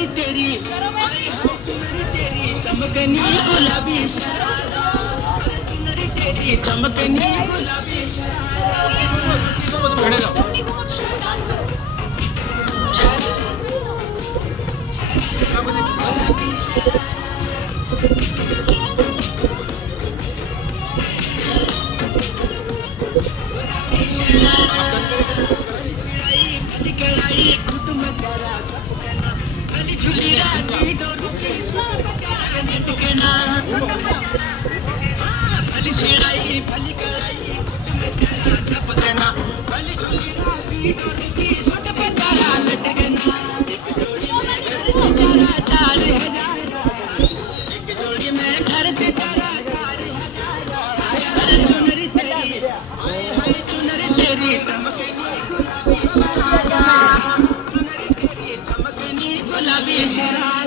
चुनरी तेरी आए हाय चुनरी तेरी चमकनी गुलाबी शरारा चुनरी तेरी चमकनी गुलाबी शरारा झूली राती डोरू की भली शिड़ाई भली कड़ाई छप देना भली झूली राती डोरू की सुट पे तारा लटकना एक जोड़ी में खर्च तारा 4000 एक जोड़ी में खर्च तारा 4000 चुनरी तेरी हाय हाय चुनरी तेरी चमकनी गुलाबी शरारा चुनरी तेरी चमकनी गुलाबी शरारा